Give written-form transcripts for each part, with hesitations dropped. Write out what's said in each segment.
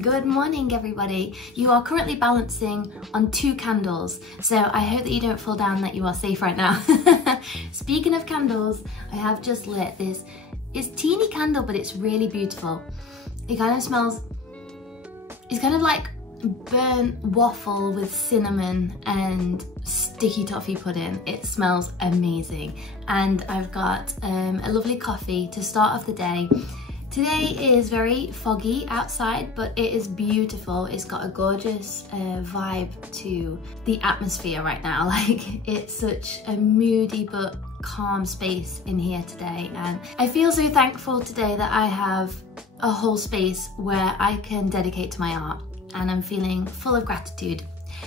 Good morning, everybody. You are currently balancing on 2 candles, so I hope that you don't fall down, that you are safe right now. Speaking of candles, I have just lit this. It's teeny candle, but it's really beautiful. It kind of smells, it's kind of like burnt waffle with cinnamon and sticky toffee pudding. It smells amazing. And I've got a lovely coffee to start off the day. Today is very foggy outside, but it is beautiful. It's got a gorgeous vibe to the atmosphere right now. Like, it's such a moody but calm space in here today. And I feel so thankful today that I have a whole space where I can dedicate to my art. And I'm feeling full of gratitude.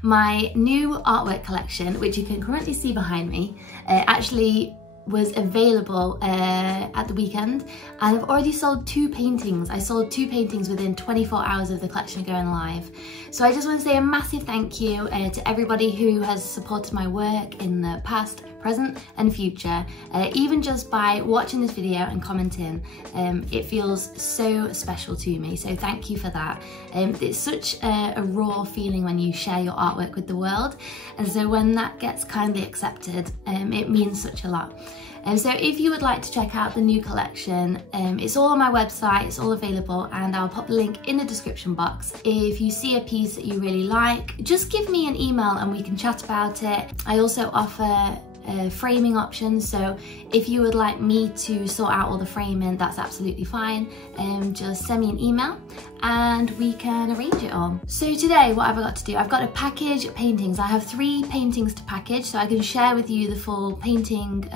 My new artwork collection, which you can currently see behind me, actually was available at the weekend, and I've already sold 2 paintings. I sold 2 paintings within 24 hours of the collection going live. So I just want to say a massive thank you to everybody who has supported my work in the past, present and future. Even just by watching this video and commenting, it feels so special to me, so thank you for that. It's such a raw feeling when you share your artwork with the world, and so when that gets kindly accepted, it means such a lot. So if you would like to check out the new collection, it's all on my website, it's all available, and I'll pop the link in the description box. If you see a piece that you really like, just give me an email and we can chat about it. I also offer framing options, so if you would like me to sort out all the framing, that's absolutely fine. Just send me an email and we can arrange it all. So today, what have I got to do? I've got to package paintings. I have 3 paintings to package, so I can share with you the full painting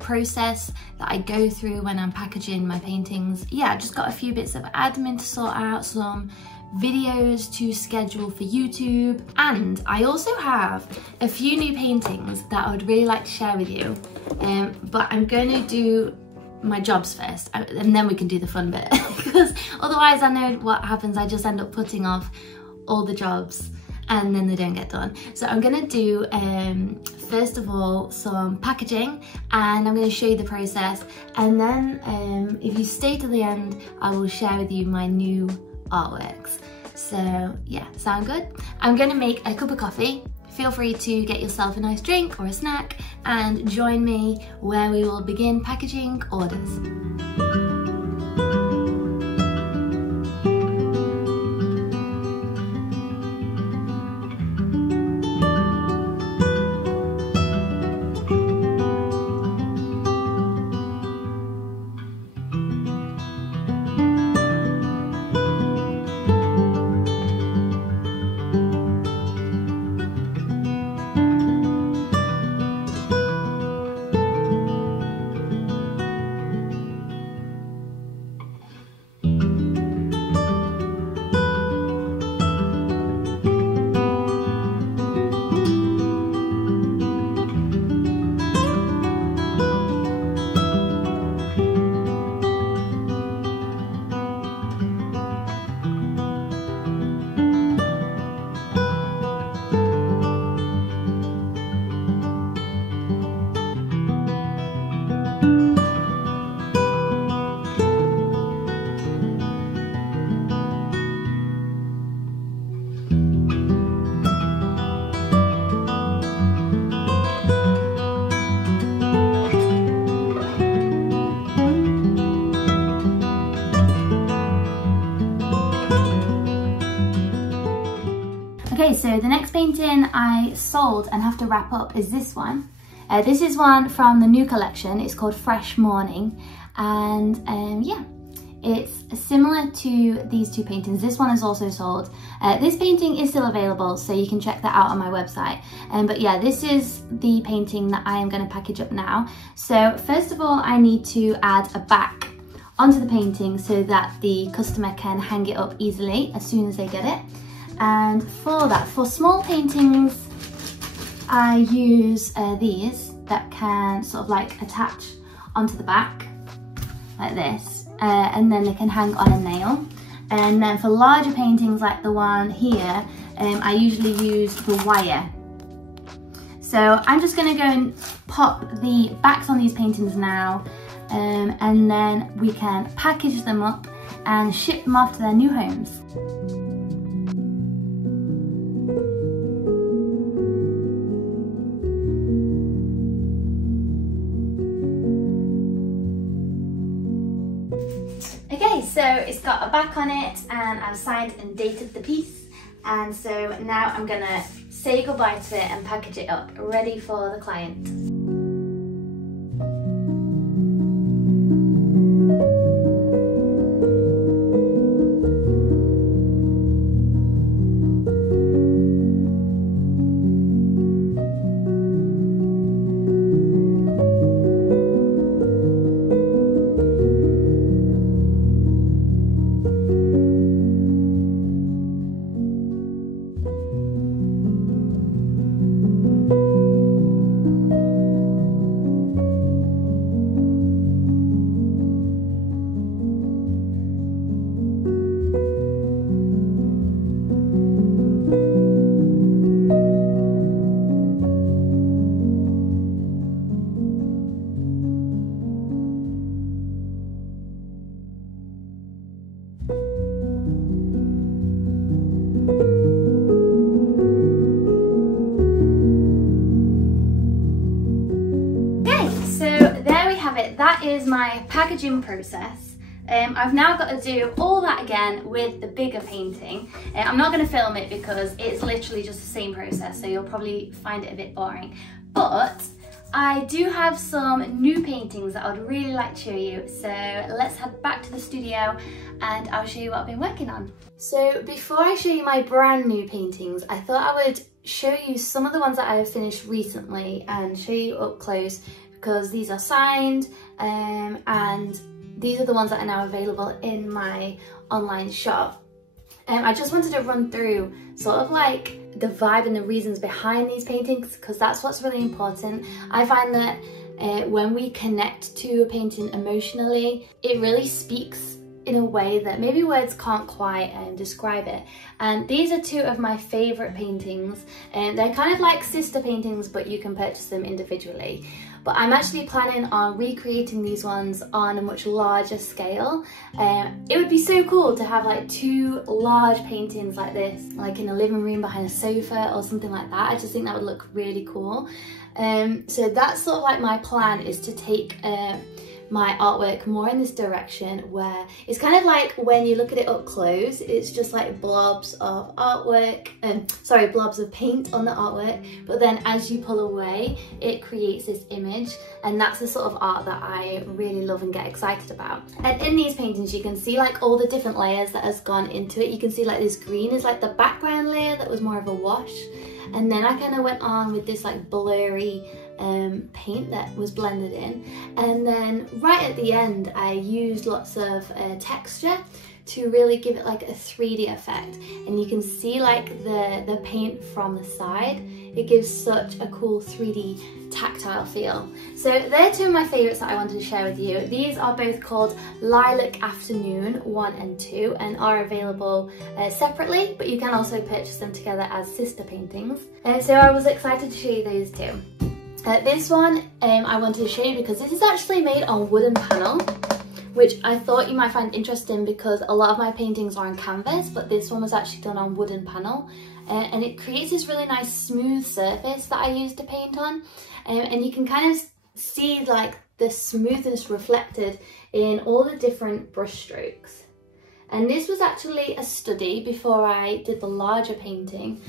process that I go through when I'm packaging my paintings. Yeah, I've just got a few bits of admin to sort out, some videos to schedule for YouTube, and I also have a few new paintings that I would really like to share with you, but I'm going to do my jobs first and then we can do the fun bit because otherwise I know what happens. I just end up putting off all the jobs and then they don't get done. So I'm gonna do first of all some packaging, and I'm going to show you the process, and then if you stay to the end I will share with you my new artworks. So yeah, sound good? I'm going to make a cup of coffee. Feel free to get yourself a nice drink or a snack and join me where we will begin packaging orders. Okay, so the next painting I sold and have to wrap up is this one. This is one from the new collection. It's called Fresh Morning, and yeah, it's similar to these 2 paintings. This one is also sold. This painting is still available, so you can check that out on my website. But yeah, this is the painting that I am going to package up now. So first of all, I need to add a back onto the painting so that the customer can hang it up easily as soon as they get it. And for that, for small paintings, I use these that can sort of like attach onto the back like this, and then they can hang on a nail. And then for larger paintings like the one here, I usually use the wire. So I'm just going to go and pop the backs on these paintings now, and then we can package them up and ship them off to their new homes. Okay, so it's got a back on it and I've signed and dated the piece, and so now I'm gonna say goodbye to it and package it up, ready for the client. That is my packaging process. I've now got to do all that again with the bigger painting. I'm not going to film it because it's literally just the same process, so you'll probably find it a bit boring. But I do have some new paintings that I'd really like to show you. So let's head back to the studio and I'll show you what I've been working on. So before I show you my brand new paintings, I thought I would show you some of the ones that I have finished recently and show you up close, because these are signed and these are the ones that are now available in my online shop. I just wanted to run through sort of like the vibe and the reasons behind these paintings, because that's what's really important. I find that when we connect to a painting emotionally, it really speaks in a way that maybe words can't quite describe it. And these are two of my favourite paintings, and they're kind of like sister paintings, but you can purchase them individually. But I'm actually planning on recreating these ones on a much larger scale. It would be so cool to have like two large paintings like this, like in a living room behind a sofa or something like that. I just think that would look really cool. So that's sort of like my plan, is to take my artwork more in this direction, where it's kind of like when you look at it up close, it's just like blobs of artwork, blobs of paint on the artwork, but then as you pull away, it creates this image, and that's the sort of art that I really love and get excited about. And in these paintings, you can see like all the different layers that has gone into it. You can see like this green is like the background layer that was more of a wash, and then I kind of went on with this like blurry paint that was blended in, and then right at the end I used lots of texture to really give it like a 3D effect, and you can see like the paint from the side. It gives such a cool 3D tactile feel. So they're two of my favourites that I wanted to share with you. These are both called Lilac Afternoon 1 and 2 and are available separately, but you can also purchase them together as sister paintings. So I was excited to show you those two. This one I wanted to show you because this is actually made on wooden panel, which I thought you might find interesting because a lot of my paintings are on canvas, but this one was actually done on wooden panel. And it creates this really nice smooth surface that I used to paint on. And you can kind of see like the smoothness reflected in all the different brush strokes. And this was actually a study before I did the larger painting.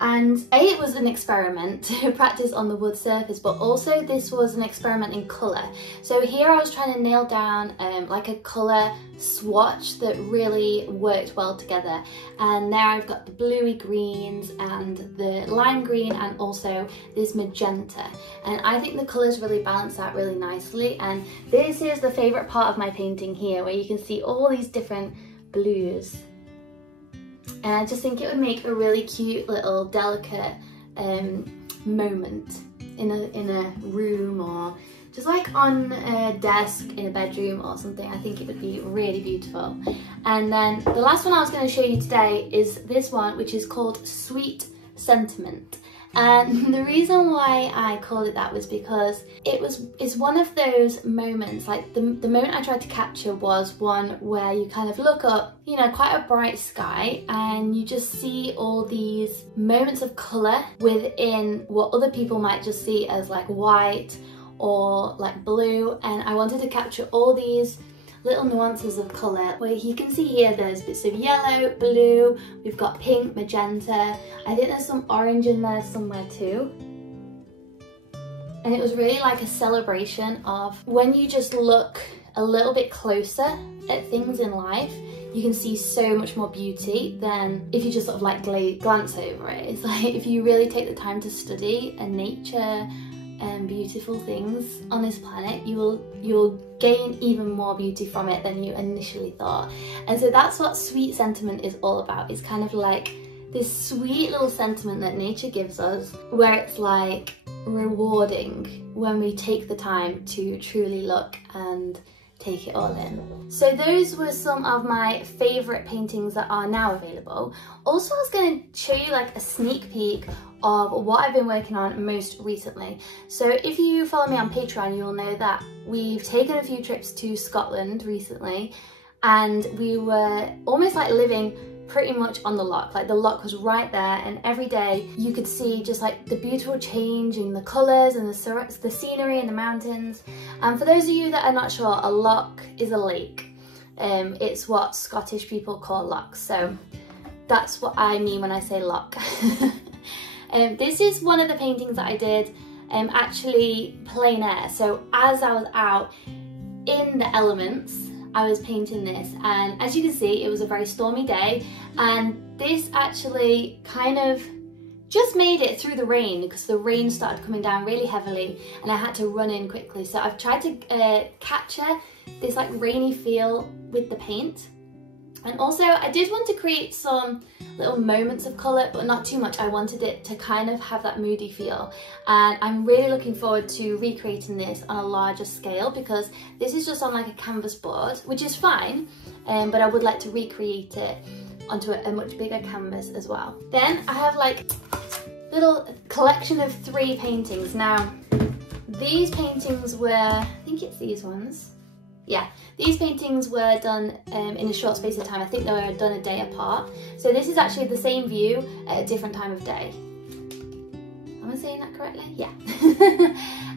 And it was an experiment to practice on the wood surface, but also this was an experiment in colour. So here I was trying to nail down like a colour swatch that really worked well together. And there I've got the bluey greens and the lime green and also this magenta. And I think the colours really balance out really nicely. And this is the favourite part of my painting here, where you can see all these different blues. And I just think it would make a really cute little delicate moment in a room, or just like on a desk in a bedroom or something. I think it would be really beautiful. And then the last one I was going to show you today is this one, which is called Sweet Sentiment. And the reason why I called it that was because it's one of those moments, like the moment I tried to capture was one where you kind of look up, you know, quite a bright sky, and you just see all these moments of colour within what other people might just see as like white or like blue, and I wanted to capture all these little nuances of colour. Where you can see here there's bits of yellow, blue, we've got pink, magenta, I think there's some orange in there somewhere too. And it was really like a celebration of when you just look a little bit closer at things in life, you can see so much more beauty than if you just sort of like glance over it. It's like if you really take the time to study nature and beautiful things on this planet, you'll gain even more beauty from it than you initially thought. And so that's what sweet sentiment is all about. It's kind of like this sweet little sentiment that nature gives us, where it's like rewarding when we take the time to truly look and take it all in. So those were some of my favourite paintings that are now available. Also, I was going to show you like a sneak peek of what I've been working on most recently. So if you follow me on Patreon, you'll know that we've taken a few trips to Scotland recently, and we were almost like living pretty much on the loch. Like the loch was right there, and every day you could see just like the beautiful change in the colours and the scenery and the mountains. And for those of you that are not sure, a loch is a lake. It's what Scottish people call lochs, so that's what I mean when I say loch. This is one of the paintings that I did actually plein air. So as I was out in the elements, I was painting this, and as you can see, it was a very stormy day, and this actually kind of just made it through the rain because the rain started coming down really heavily and I had to run in quickly. So I've tried to capture this like rainy feel with the paint. And also I did want to create some little moments of colour, but not too much. I wanted it to kind of have that moody feel. And I'm really looking forward to recreating this on a larger scale, because this is just on like a canvas board, which is fine, but I would like to recreate it onto a much bigger canvas as well. Then I have like a little collection of 3 paintings. Now, these paintings were, I think it's these ones. Yeah, these paintings were done in a short space of time. I think they were done a day apart. So this is actually the same view at a different time of day. Am I saying that correctly? Yeah.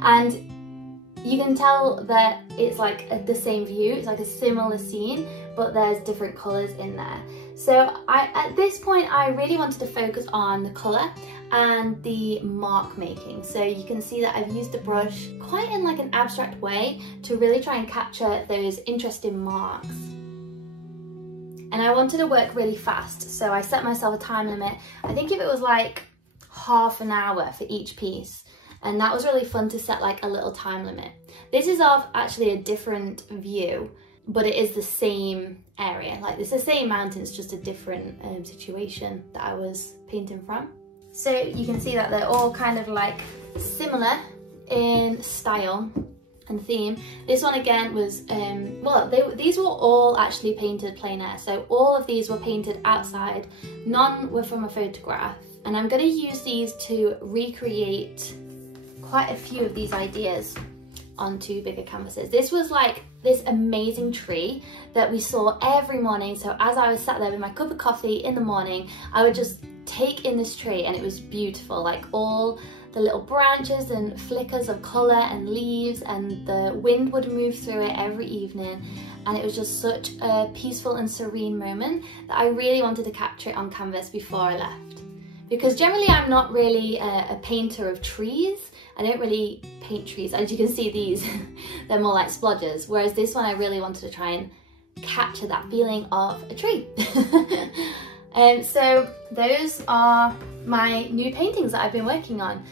And you can tell that it's like the same view. It's like a similar scene, but there's different colours in there. So at this point, I really wanted to focus on the colour and the mark making. So you can see that I've used the brush quite in like an abstract way to really try and capture those interesting marks. And I wanted to work really fast, so I set myself a time limit. I think if it was like half an hour for each piece, and that was really fun to set like a little time limit. This is of actually a different view, but it is the same area. Like it's the same mountains, just a different situation that I was painting from. So you can see that they're all kind of like similar in style and theme. This one again was, well, these were all actually painted plein air. So all of these were painted outside, none were from a photograph. And I'm gonna use these to recreate quite a few of these ideas onto bigger canvases. This was like this amazing tree that we saw every morning. So as I was sat there with my cup of coffee in the morning, I would just take in this tree, and it was beautiful. Like all the little branches and flickers of colour and leaves, and the wind would move through it every evening, and it was just such a peaceful and serene moment that I really wanted to capture it on canvas before I left. Because generally I'm not really a painter of trees. I don't really paint trees. As you can see, these they're more like splodges, whereas this one I really wanted to try and capture that feeling of a tree. So those are my new paintings that I've been working on.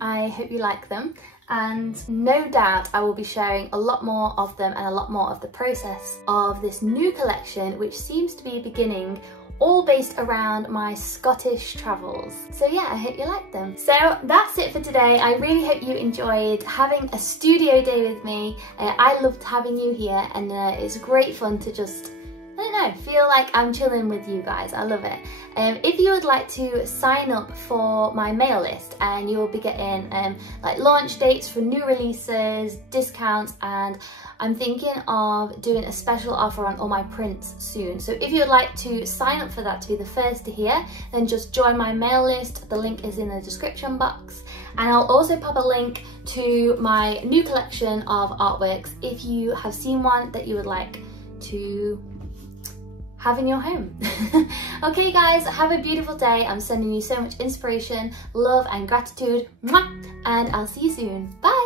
I hope you like them, and no doubt I will be sharing a lot more of them and a lot more of the process of this new collection, which seems to be beginning, all based around my Scottish travels. So yeah, I hope you like them. So that's it for today. I really hope you enjoyed having a studio day with me. I loved having you here, and it's great fun to just don't know, feel like I'm chilling with you guys. I love it. If you would like to sign up for my mail list, and you will be getting like launch dates for new releases, discounts, and I'm thinking of doing a special offer on all my prints soon. So if you would like to sign up for that to be the first to hear, then just join my mail list. The link is in the description box. And I'll also pop a link to my new collection of artworks if you have seen one that you would like to have in your home. Okay guys, have a beautiful day. I'm sending you so much inspiration, love and gratitude. Mwah! And I'll see you soon. Bye!